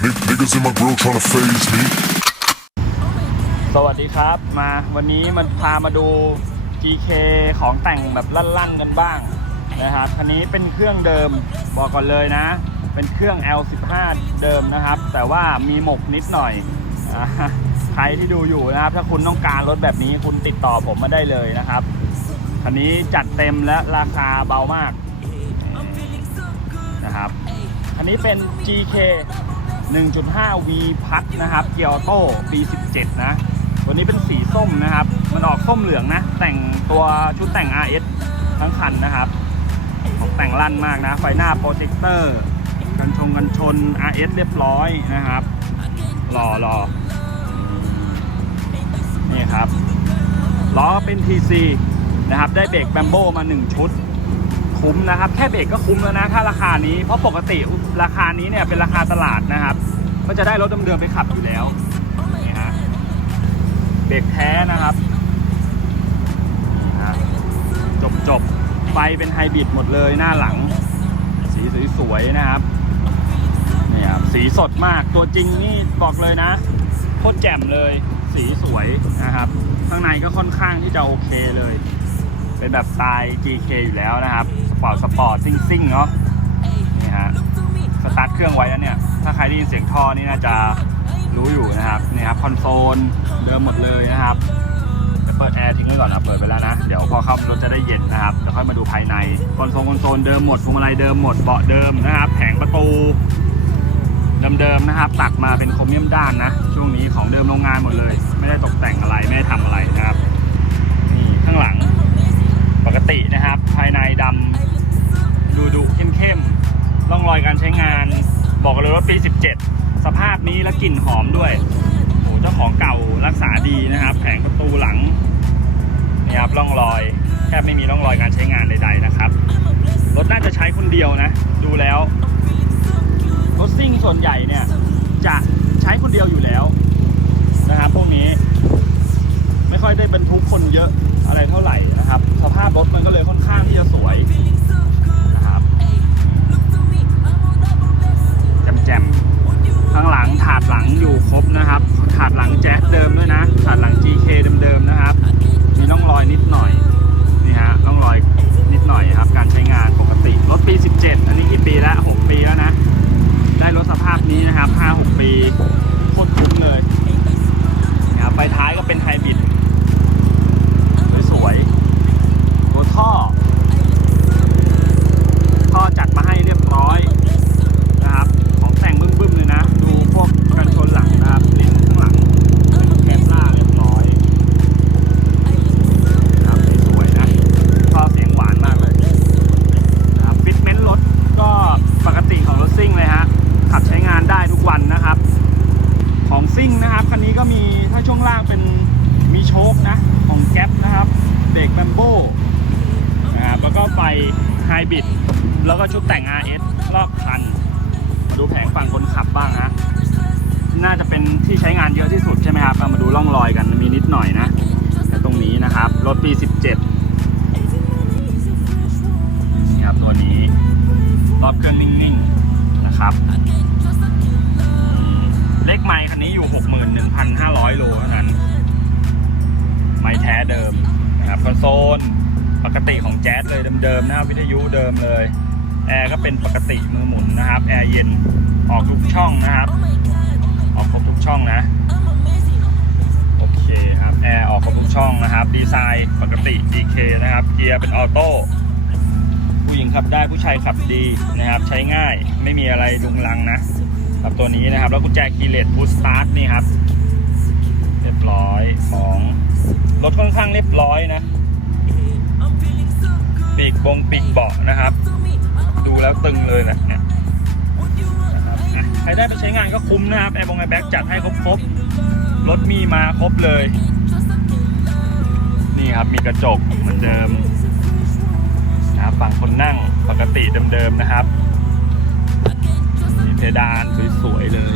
N- niggas in my grill tryna phase me. สวัสดีครับมาวันนี้มันพามาดู GK ของแต่งแบบลั่นๆกันบ้างนะครับคันนี้เป็นเครื่องเดิมบอกก่อนเลยนะ เป็นเครื่อง L15 เดิมนะครับ แต่ว่ามีหมกนิดหน่อยอ่าใครที่ดูอยู่นะครับ ถ้าคุณต้องการรถแบบนี้คุณติดต่อผมมาได้เลยนะครับคันนี้จัดเต็มและราคาเบามากนะครับคันนี้เป็น GK 1.5 V พัดนะครับ เกียร์ออโต้ปี 17 นะตัวนี้เป็นสีส้มนะครับ มันออกส้มเหลืองนะ แต่งตัวชุดแต่ง RS ทั้งคันนะครับของแต่งลั่นมากนะ ไฟหน้าโปรเจคเตอร์ กันชงกันชน RS เรียบร้อยนะครับหล่อหล่อนี่ครับล้อเป็น TC นะครับ ได้เบรกแบมโบมา 1 ชุด คุ้มนะครับแค่เบรกก็คุ้มแล้วนะถ้าราคานี้เพราะปกติราคานี้เนี่ยเป็นราคาตลาดนะครับ ก็จะได้รถเดิมๆไปขับอยู่แล้วนี่ฮะเบรกแท้นะครับจบจบไฟเป็นไฮบริดหมดเลยหน้าหลัง สีสวยๆนะครับนี่ครับสีสดมากตัวจริงนี่บอกเลยนะโคตรแจ่มเลยสีสวยนะครับ ข้างในก็ค่อนข้างที่จะโอเคเลย เป็นแบบสไตล์ GK อยู่แล้วนะครับ สปอร์ตสปอร์ตซิ่งๆเนาะนี่ฮะสตาร์ทเครื่องไว้แล้วเนี่ย ถ้าใครได้ยินเสียงท่อนี่น่าจะรู้อยู่นะครับนี่ครับคอนโซลเดิมหมดเลยนะครับเดี๋ยวเปิดแอร์ทิ้งไว้ก่อนนะเปิดไปแล้วนะ เดี๋ยวพอเข้ารถจะได้เย็นนะครับเดี๋ยวค่อยมาดูภายในคอนโซลคอนโซลเดิมหมดพวงมาลัยเดิมหมดเบาะเดิมนะครับแผงประตูเดิมๆนะครับตัดมาเป็นโครเมียมด้านนะ ช่วงนี้ของเดิมโรงงานหมดเลย ไม่ได้ตกแต่งอะไรไม่ได้ทำอะไรนะครับนี่ข้างหลัง กตินะครับ ภายในดำดูดุเข้มๆร่องรอยการใช้งาน บอกเลยว่าปี 17 สภาพนี้และกลิ่นหอมด้วยโอ้เจ้าของเก่ารักษาดีนะครับแผงประตูหลังนี่ครับร่องรอยแทบไม่มีร่องรอยการใช้งานใดๆนะครับรถน่าจะใช้คนเดียวนะ ดูแล้วรถซิ่งส่วนใหญ่เนี่ยจะใช้คนเดียวอยู่แล้วนะครับพวกนี้ ไม่ค่อยได้บรรทุกคนเยอะอะไรเท่าไหร่นะครับ สภาพรถมันก็เลยค่อนข้างที่จะสวยนะครับแจ่มๆข้างหลังถาดหลังอยู่ครบนะครับ ถาดหลังแจ๊สเดิมด้วยนะ ถาดหลัง GK เดิมๆนะครับ มีร่องรอยนิดหน่อยนี่ฮะร่องรอยนิดหน่อยครับ การใช้งานปกติรถปี 17 อันนี้กี่ปีแล้ว6ปีแล้วนะ ได้รถสภาพนี้นะครับ5-6ปีโคตรคุ้มเลยนะครับไฟท้ายก็เป็นไฮบริด วยๆตัวท่อ ท่อจัดมาให้เรียบร้อยนะครับ ของแต่งบึ้มๆเลยนะ ดูพวกกันชนหลังนะครับลิ้นข้างหลังแคปหน้าเรียบร้อยนะครับสวยๆนะท่อเสียงหวานมากเลยนะครับฟิตเมนต์รถก็ปกติของรถซิ่งเลยฮะ ขับใช้งานได้ทุกวันนะครับ ของซิ่งนะครับ คันนี้ก็มีถ้าช่วงล่างเป็นมีโชคนะ ของแก๊ปนะครับเบรกแบมโบนะครับแล้วก็ ไฟไฮบริดแล้วก็ชุดแต่ง RS รอบคัน มาดูแผงฝั่งคนขับบ้างฮะน่าจะเป็นที่ใช้งานเยอะที่สุดใช่ไหมครับมาดูร่องรอยกันมีนิดหน่อยนะแต่ตรงนี้นะครับรถปี 17นี่ครับตัวนี้รอบเครื่องนิ่งๆนะครับ เลขไมค์คันนี้อยู่ 61,500 โลเท่านั้น ไมค์แท้เดิมนะครับคอนโซล ปกติของแจ๊สเลยเดิมๆนะครับวิทยุเดิมเลยแอร์ก็เป็นปกติมือหมุนนะครับแอร์เย็นออกทุกช่องนะครับ ออกครบทุกช่องนะโอเคครับแอร์ออกครบทุกช่องนะครับ ดีไซน์ปกติ DK นะครับเกียร์เป็นออโต้ผู้หญิงขับได้ผู้ชายขับดีนะครับ ใช้ง่ายไม่มีอะไรลุงลังนะกับตัวนี้นะครับ แล้วกุญแจคีย์เลสพุชสตาร์ทนี่ครับ เรียบร้อยของรถค่อนข้างเรียบร้อยนะ ปีกบงปีกเบาะนะครับ ดูแล้วตึงเลยแหละเนี่ยนะใครได้ไปใช้งานก็คุ้มนะครับแอร์บงไอแบ็กจัดให้ครบครบรถมีมาครบเลย นี่ครับมีกระจกเหมือนเดิมนะครับฝั่งคนนั่งปกติเดิมๆนะครับมีเพดานสวยๆเลย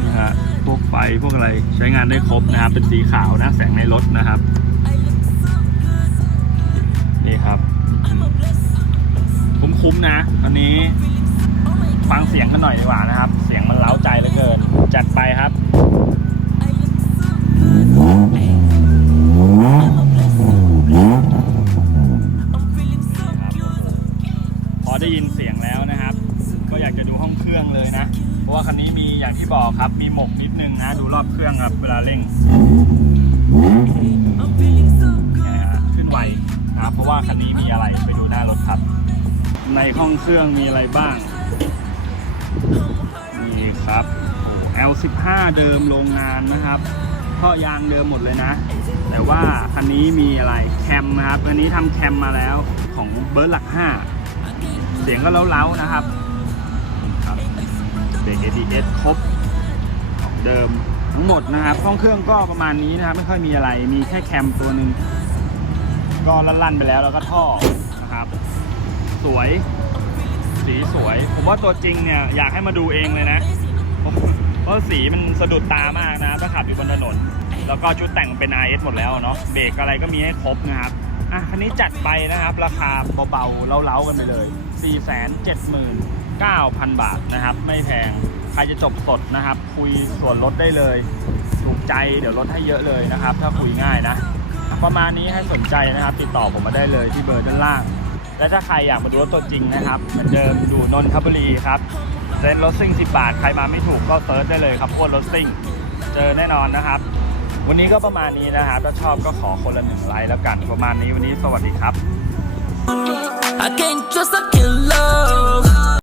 นี่ฮะพวกไฟพวกอะไรใช้งานได้ครบนะครับเป็นสีขาวนะแสงในรถนะครับ นี่ครับ คุ้มๆนะ อันนี้ฟังเสียงกันหน่อยดีกว่านะครับ เสียงมันเล้าใจเหลือเกิน จัดไปครับพอได้ยินเสียงแล้วนะครับ ก็อยากจะดูห้องเครื่องเลยนะ เพราะว่าคันนี้มีอย่างที่บอกครับ มีหมกนิดนึงนะ ดูรอบเครื่องครับ เวลาเร่งขึ้นไว นะครับ เพราะว่าคันนี้มีอะไรไปดูหน้ารถครับ ในห้องเครื่องมีอะไรบ้าง นี่ครับโอ้ L15 เดิมโรงงานนะครับท่อยางเดิมหมดเลยนะ แต่ว่าคันนี้มีอะไรแคมนะครับอันนี้ทำแคมมาแล้วของเบิร์ดหลัก 5 เสียงก็เล้าๆนะครับครับเบรก ABS ครบของเดิมทั้งหมดนะครับห้องเครื่องก็ประมาณนี้นะครับ ไม่ค่อยมีอะไรมีแค่แคมตัวหนึ่ง ก็ลั่นๆไปแล้วแล้วก็ท่อนะครับ สวยสีสวย ผมว่าตัวจริงเนี่ยอยากให้มาดูเองเลยนะเพราะสีมันสะดุดตามากนะถ้าขับอยู่บนถนน แล้วก็ชุดแต่งเป็น RS หมดแล้วเนาะเบรกอะไรก็มีให้ครบนะครับอะคันนี้จัดไปนะครับ ราคาเบาๆเล้าๆกันไปเลย 479,000 บาทนะครับ ไม่แพงใครจะจบสดนะครับ คุยส่วนลดได้เลย ถูกใจเดี๋ยวลดให้เยอะเลยนะครับ ถ้าคุยง่ายนะ ประมาณนี้ให้สนใจนะครับ ติดต่อผมมาได้เลยที่เบอร์ด้านล่าง และถ้าใครอยากมาดูรถตัวจริงนะครับเหมือนเดิมดูนนทบุรีครับเซ็นรถซิ่ง 10 บาท ใครมาไม่ถูกก็เซิร์ชได้เลยครับพวดรถซิ่ง เจอแน่นอนนะครับ วันนี้ก็ประมาณนี้นะครับถ้าชอบก็ขอคนละหนึ่งไลค์แล้วกันประมาณนี้วันนี้สวัสดีครับ I can't trust a killer.